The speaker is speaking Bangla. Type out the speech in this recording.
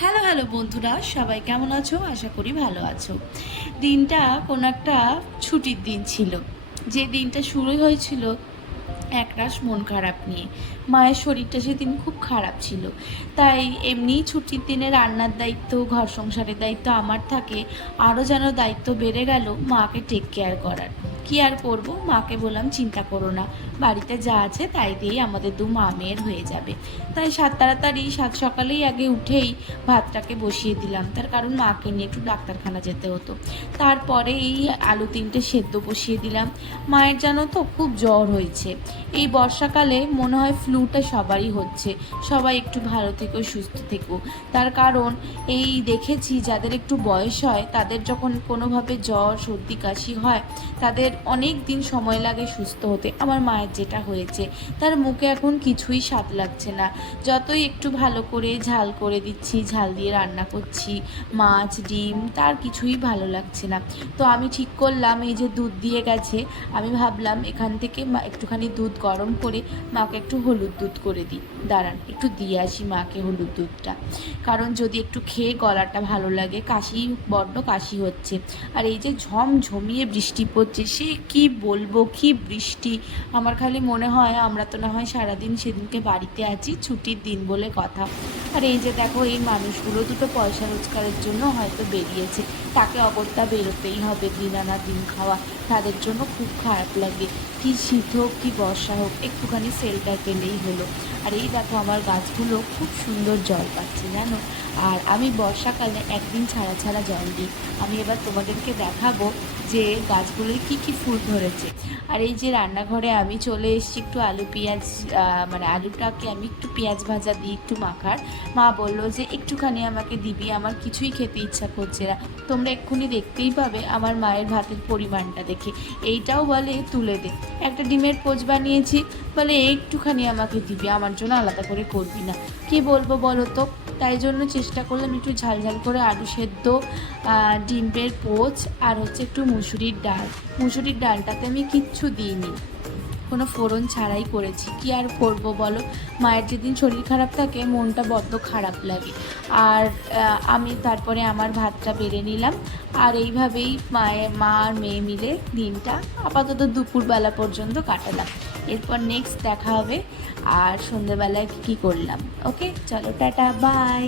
হ্যালো হ্যালো বন্ধুরা, সবাই কেমন আছো? আশা করি ভালো আছো। দিনটা কোনো একটা ছুটির দিন ছিল। যে দিনটা শুরু হয়েছিল একরাশ মন খারাপ নিয়ে। মায়ের শরীরটা সেদিন খুব খারাপ ছিল, তাই এমনিই ছুটির দিনে রান্নার দায়িত্ব, ঘর সংসারের দায়িত্ব আমার থাকে। আরও যেন দায়িত্ব বেড়ে গেল মাকে টেক কেয়ার করার। কি আর করবো, মাকে বললাম চিন্তা করো না, বাড়িতে যা আছে তাই দিয়েই আমাদের দু মা মেয়ের হয়ে যাবে। তাই তাড়াতাড়ি সাত সকালেই আগে উঠেই ভাতটাকে বসিয়ে দিলাম, তার কারণ মাকে নিয়ে একটু ডাক্তারখানা যেতে হতো। তারপরে এই আলু তিনটে সেদ্ধ বসিয়ে দিলাম। মায়ের জানো তো খুব জ্বর হয়েছে। এই বর্ষাকালে মনে হয় ফ্লুটা সবারই হচ্ছে। সবাই একটু ভালো থেকো, সুস্থ থেকো। তার কারণ এই দেখেছি যাদের একটু বয়স হয় তাদের যখন কোনোভাবে জ্বর সর্দি কাশি হয় তাদের অনেক দিন সময় লাগে সুস্থ হতে। আমার মায়ের যেটা হয়েছে, তার মুখে এখন কিছুই স্বাদ লাগছে না। যতই একটু ভালো করে ঝাল করে দিচ্ছি, ঝাল দিয়ে রান্না করছি, মাছ ডিম, তার কিছুই ভালো লাগছে না। তো আমি ঠিক করলাম, এই যে দুধ দিয়ে গেছে, আমি ভাবলাম এখান থেকে একটুখানি দুধ গরম করে মাকে একটু হলুদ দুধ করে দিই। দাঁড়ান একটু দিয়ে আসি মাকে হলুদ দুধটা, কারণ যদি একটু খেয়ে গলাটা ভালো লাগে। কাশি, বড্ড কাশি হচ্ছে। আর এই যে ঝমঝমিয়ে বৃষ্টি পড়ছে, সে কি বলবো, কি বৃষ্টি! আমার খালি মনে হয় আমরা তো না হয় সারাদিন সেদিনকে বাড়িতে আছি, ছুটির দিন বলে কথা। আর এই যে দেখো, এই মানুষগুলো দুটো পয়সা রোজগারের জন্য হয়তো বেরিয়েছে, তাকে অগত্যা বেরোতেই হবে, দিন আনা দিন খাওয়া। তাদের জন্য খুব খারাপ লাগে। কি শীত হোক কি বর্ষা হোক, একটুখানি শেল্টার পেলেই হলো। আর এই দেখো আমার গাছগুলো খুব সুন্দর জল পাচ্ছে জানো। আর আমি বর্ষাকালে একদিন ছাড়া ছাড়া জল দিই। আমি এবার তোমাদেরকে দেখাবো যে গাছগুলোয় কি কি ফুল ধরেছে। আর এই যে রান্নাঘরে আমি চলে এসেছি একটু আলু পেঁয়াজ, মানে আলুটাকে আমি একটু পেঁয়াজ ভাজা দিই একটু মাখার। মা বললো যে একটুখানি আমাকে দিবি, আমার কিছুই খেতে ইচ্ছা করছে না। তোমরা এক্ষুনি দেখতেই পাবে আমার মায়ের ভাতের পরিমাণটা দেখে। এইটাও বলে তুলে দে। একটা ডিমের পোচ বানিয়েছি, বলে একটুখানি আমাকে দিবি, আমার জন্য আলাদা করে করবি না। কি বলবো বলো তো? তাই জন্য চেষ্টা করলাম একটু ঝাল ঝাল করে আলু সেদ্ধ, ডিমের পোচ, আর হচ্ছে একটু মুসুরির ডাল। মুসুরির ডালটাতে আমি কিচ্ছু দিইনি, কোনো ফোড়ন ছাড়াই করেছি। কি আর করব বলো, মায়ের যেদিন শরীর খারাপ থাকে মনটা বড্ড খারাপ লাগে। আর আমি তারপরে আমার ভাতটা বেড়ে নিলাম। আর এইভাবেই মা আর মেয়ে মিলে দিনটা আপাতত দুপুরবেলা পর্যন্ত কাটালাম। এরপর নেক্সট দেখা হবে আর সন্ধ্যেবেলায় কী করলাম। ওকে, চলো টাটা, বাই।